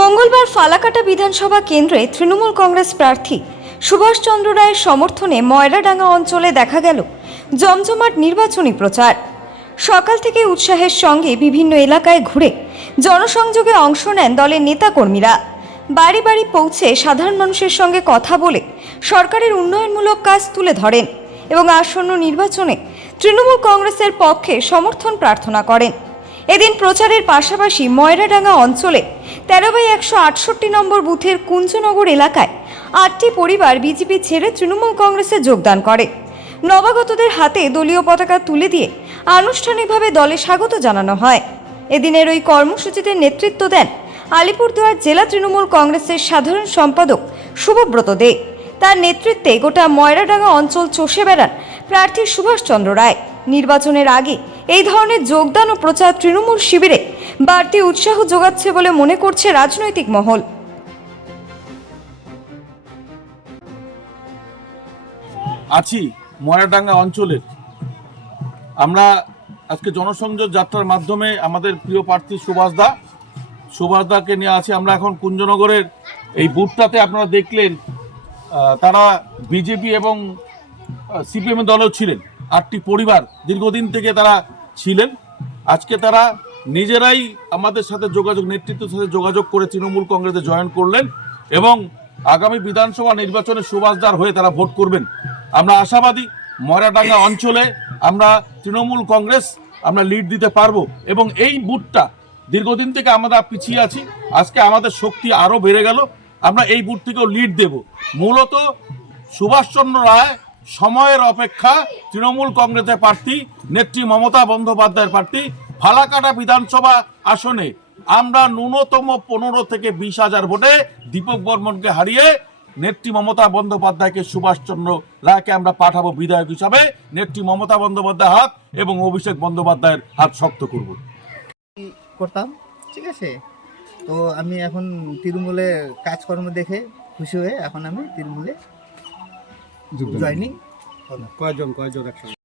মঙ্গলবার ফালাকাটা বিধানসভা কেন্দ্রে তৃণমূল কংগ্রেস প্রার্থী সুভাষচন্দ্র রায়ের সমর্থনে ময়রাডাঙ্গা অঞ্চলে দেখা গেল জমজমাট নির্বাচনী প্রচার। সকাল থেকে উৎসাহের সঙ্গে বিভিন্ন এলাকায় ঘুরে জনসংযোগে অংশ নেন দলের নেতাকর্মীরা। বাড়ি বাড়ি পৌঁছে সাধারণ মানুষের সঙ্গে কথা বলে সরকারের উন্নয়নমূলক কাজ তুলে ধরেন এবং আসন্ন নির্বাচনে তৃণমূল কংগ্রেসের পক্ষে সমর্থন প্রার্থনা করেন। এদিন প্রচারের পাশাপাশি ময়রাডাঙ্গা অঞ্চলে 13/168 নম্বর বুথের কুঞ্জনগর এলাকায় 8টি পরিবার বিজেপি ছেড়ে তৃণমূল কংগ্রেসে যোগদান করে। নবাগতদের হাতে দলীয় পতাকা তুলে দিয়ে আনুষ্ঠানিকভাবে দলে স্বাগত জানানো হয়। এদিনের ওই কর্মসূচিতে নেতৃত্ব দেন আলিপুরদুয়ার জেলা তৃণমূল কংগ্রেসের সাধারণ সম্পাদক শুভব্রত দে। তার নেতৃত্বে গোটা ময়রাডাঙ্গা অঞ্চল চষে বেড়ান প্রার্থী সুভাষচন্দ্র রায়। নির্বাচনের আগে এই ধরনের যোগদান ও প্রচার তৃণমূল শিবিরে বাড়তি উৎসাহ যোগাচ্ছে বলে মনে করছে রাজনৈতিক মহল। আছি ময়রাডাঙ্গা অঞ্চলের। আমরা আজকে জনসংযোগ যাত্রার মাধ্যমে আমাদের প্রিয় প্রার্থী সুভাষদাকে নিয়ে আছি। আমরা এখন কুঞ্জনগরের এই বুথটাতে আপনারা দেখলেন তারা বিজেপি এবং সিপিএম দলও ছিলেন। 8টি পরিবার দীর্ঘদিন থেকে তারা ছিলেন। আজকে তারা নিজেরাই আমাদের সাথে নেতৃত্বের সাথে যোগাযোগ করে তৃণমূল কংগ্রেসে জয়েন করলেন এবং আগামী বিধানসভা নির্বাচনে সুভাষদার হয়ে তারা ভোট করবেন। আমরা আশাবাদী ময়রাডাঙ্গা অঞ্চলে আমরা তৃণমূল কংগ্রেস আমরা লিড দিতে পারবো এবং এই বুথটা দীর্ঘদিন থেকে আমরা পিছিয়ে আছি। আজকে আমাদের শক্তি আরও বেড়ে গেল। আমরা এই বুথ থেকেও লিড দেব। মূলত সুভাষচন্দ্র রায় সময়ের অপেক্ষা তৃণমূল কংগ্রেসের প্রার্থী নেত্রী মমতা বন্দ্যোপাধ্যায়ের প্রার্থী। ফালাকাটা বিধানসভা আসনে আমরা ন্যূনতম 15 থেকে 20,000 ভোটে দীপক বর্মনকে হারিয়ে নেত্রী মমতা বন্দ্যোপাধ্যায়কে সুভাষচন্দ্র রায়কে আমরা পাঠাবো বিধায়ক হিসাবে। নেত্রী মমতা বন্দ্যোপাধ্যায়ের হাত এবং অভিষেক বন্দ্যোপাধ্যায়ের হাত শক্ত করব করতাম, ঠিক আছে। তো আমি এখন তৃণমূলে কাজকর্ম দেখে খুশি হয়ে এখন আমি তৃণমূলে জয়েনিং। কয়জন একসাথে?